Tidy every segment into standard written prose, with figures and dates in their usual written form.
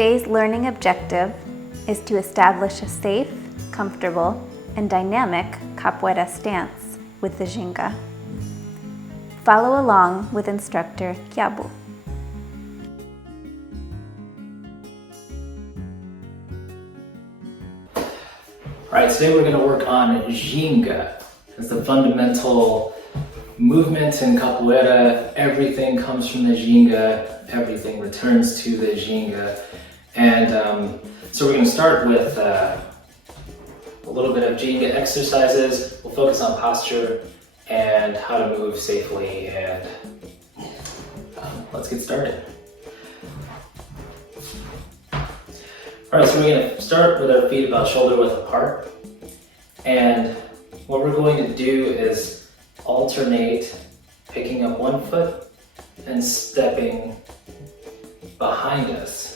Today's learning objective is to establish a safe, comfortable, and dynamic capoeira stance with the Ginga. Follow along with Instructor Quiabo. Alright, today we're going to work on Ginga. It's the fundamental movement in capoeira. Everything comes from the Ginga, everything returns to the Ginga. And so we're going to start with a little bit of Ginga exercises. We'll focus on posture and how to move safely, and let's get started. Alright, so we're going to start with our feet about shoulder width apart, and what we're going to do is alternate picking up one foot and stepping behind us,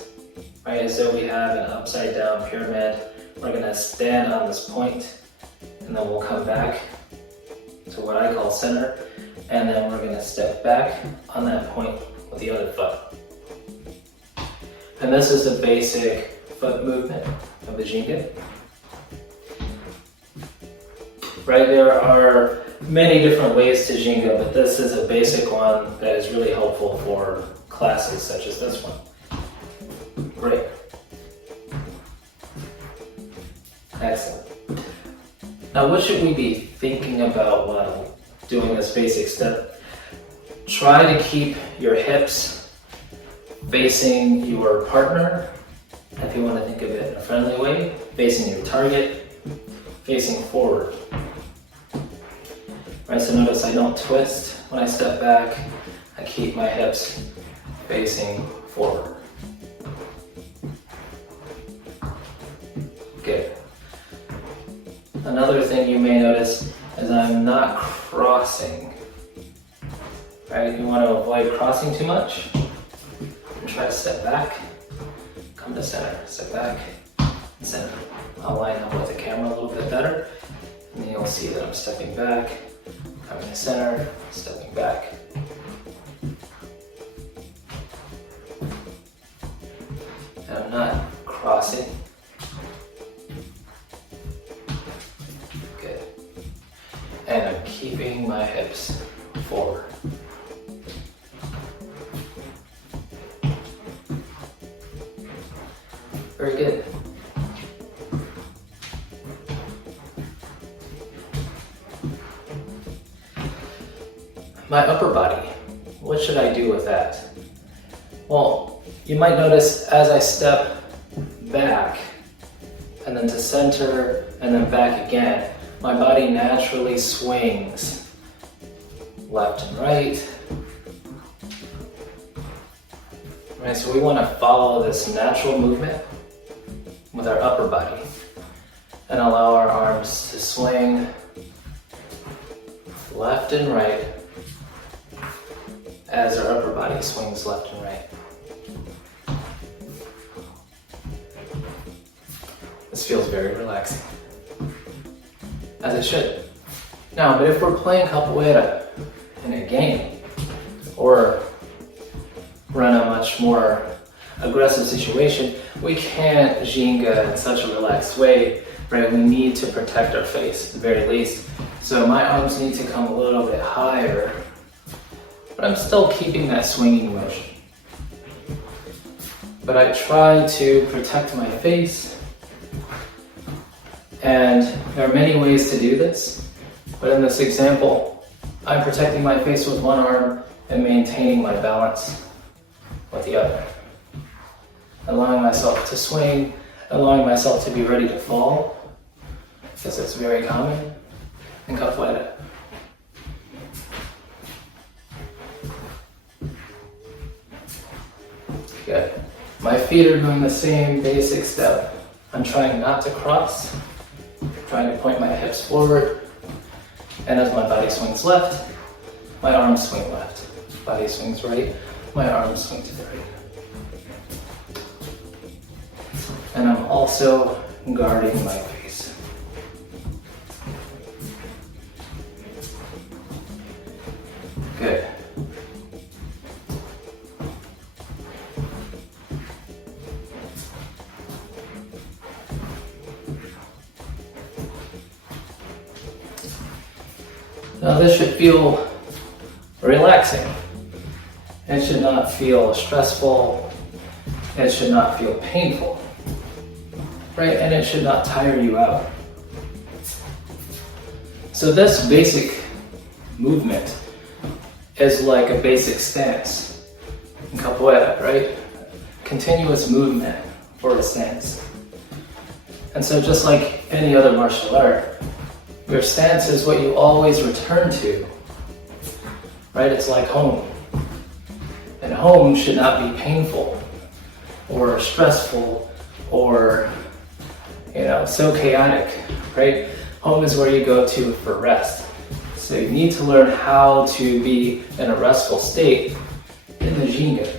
right? As though we have an upside down pyramid. We're going to stand on this point, and then we'll come back to what I call center, and then we're going to step back on that point with the other foot. And this is the basic foot movement of the Ginga. Right, there are many different ways to Ginga, but this is a basic one that is really helpful for classes such as this one. Great. Excellent. Now, what should we be thinking about while doing this basic step? Try to keep your hips facing your partner. If you want to think of it in a friendly way, facing your target, facing forward. Right, so notice I don't twist when I step back. I keep my hips facing forward. Good. Another thing you may notice is I'm not crossing. Right, you want to avoid crossing too much. And try to step back. Come to center, step back, center. I'll line up with the camera a little bit better, and then you'll see that I'm stepping back, coming to center, stepping back. And I'm not crossing. Good. And I'm keeping my hips forward. Very good. My upper body, what should I do with that? Well, you might notice as I step back and then to center and then back again, my body naturally swings left and right. Right, so we want to follow this natural movement with our upper body and allow our arms to swing left and right as our upper body swings left and right. This feels very relaxing, as it should. Now, but if we're playing capoeira in a game, or we're in a much more aggressive situation, we can't Ginga in such a relaxed way, right? We need to protect our face at the very least. So my arms need to come a little bit higher, but I'm still keeping that swinging motion. But I try to protect my face, and there are many ways to do this, but in this example, I'm protecting my face with one arm and maintaining my balance with the other. Allowing myself to swing, allowing myself to be ready to fall, because it's very common in capoeira. Good. My feet are doing the same basic step. I'm trying not to cross, trying to point my hips forward, and as my body swings left, my arms swing left. Body swings right, my arms swing to the right. And I'm also guarding my face. Good. Now this should feel relaxing. It should not feel stressful. It should not feel painful, right? And it should not tire you out. So this basic movement is like a basic stance in capoeira, right? Continuous movement for a stance. And so just like any other martial art, your stance is what you always return to, right? It's like home. And home should not be painful or stressful or, so chaotic, right? Home is where you go to for rest. So you need to learn how to be in a restful state in the Ginga.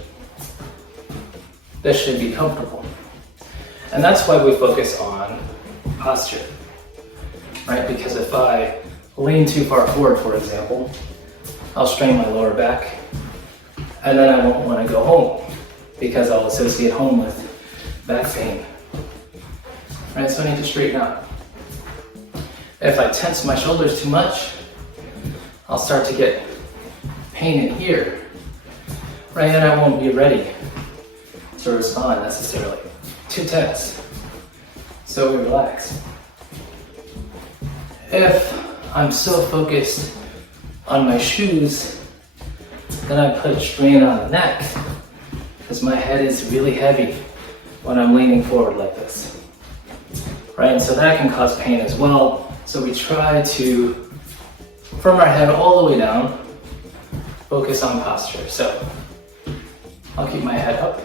This should be comfortable. And that's why we focus on posture, right? Because if I lean too far forward, for example, I'll strain my lower back, and then I won't want to go home because I'll associate home with back pain, right? So I need to straighten out. If I tense my shoulders too much, I'll start to get pain in here, right? And I won't be ready to respond necessarily. Too tense. So we relax. If I'm so focused on my shoes, then I put strain on the neck because my head is really heavy when I'm leaning forward like this, right? And so that can cause pain as well. So we try to, from our head all the way down, focus on posture. So I'll keep my head up.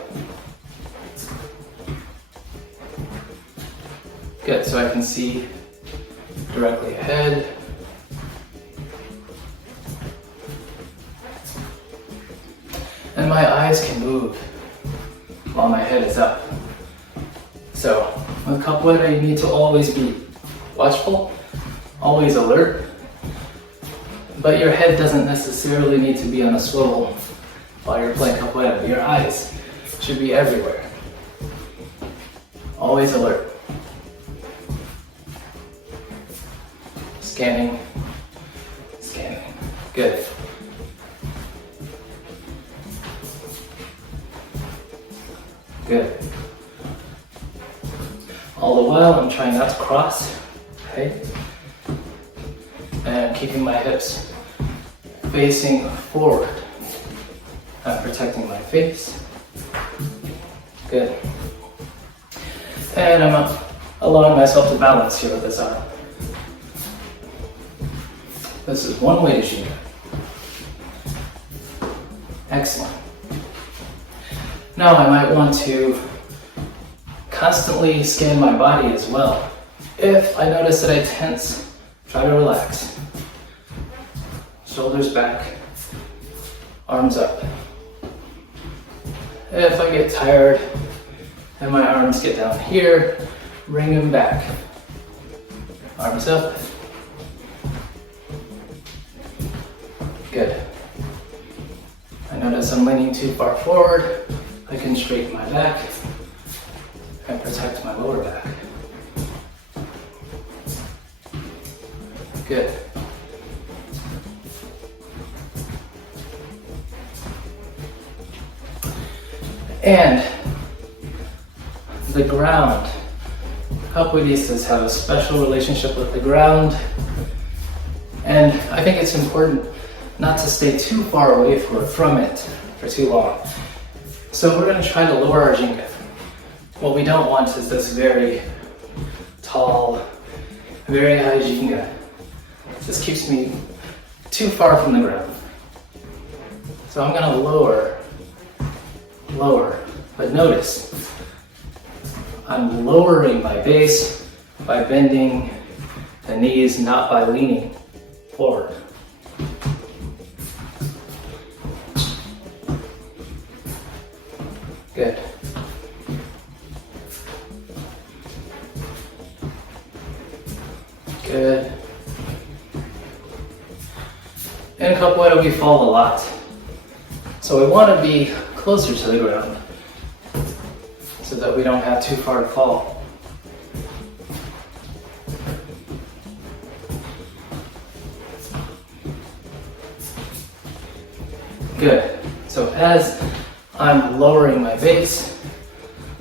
Good, so I can see directly ahead. And my eyes can move while my head is up. So with capoeira, you need to always be watchful, always alert, but your head doesn't necessarily need to be on a swivel while you're playing capoeira. Your eyes should be everywhere. Always alert. Scanning, scanning. Good. Good. All the while, I'm trying not to cross, okay? And keeping my hips facing forward. I'm protecting my face. Good. And I'm allowing myself to balance here with this arm. This is one way to Ginga. Excellent. Now I might want to constantly scan my body as well. If I notice that I tense, try to relax. Shoulders back, arms up. If I get tired and my arms get down here, bring them back. Arms up. Good. I notice I'm leaning too far forward. I can straighten my back and protect my lower back. Good. And the ground. Capoeiristas have a special relationship with the ground. And I think it's important not to stay too far away from it for too long. So we're going to try to lower our Ginga. What we don't want is this very tall, very high Ginga. This keeps me too far from the ground. So I'm going to lower, but notice I'm lowering my base by bending the knees, not by leaning forward. Good. Good. In capoeira we fall a lot. So we want to be closer to the ground so that we don't have too far to fall. Good. So as I'm lowering my base,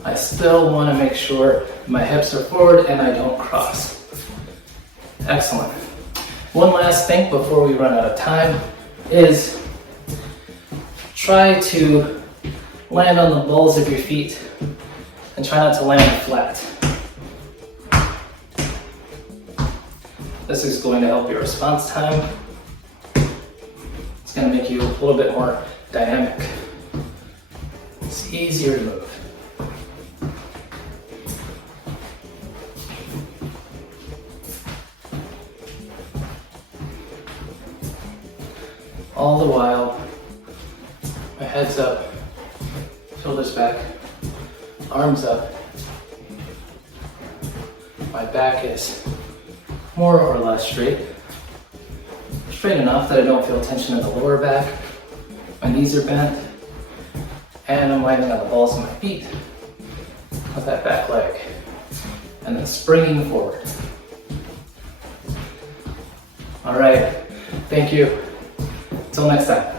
I still want to make sure my hips are forward and I don't cross. Excellent. One last thing before we run out of time is try to land on the balls of your feet and try not to land flat. This is going to help your response time. It's going to make you a little bit more dynamic. It's easier to move. All the while, my head's up, shoulders back, arms up. My back is more or less straight. Straight enough that I don't feel tension in the lower back. My knees are bent. And I'm landing on the balls of my feet with that back leg. And then springing forward. All right, thank you. Until next time.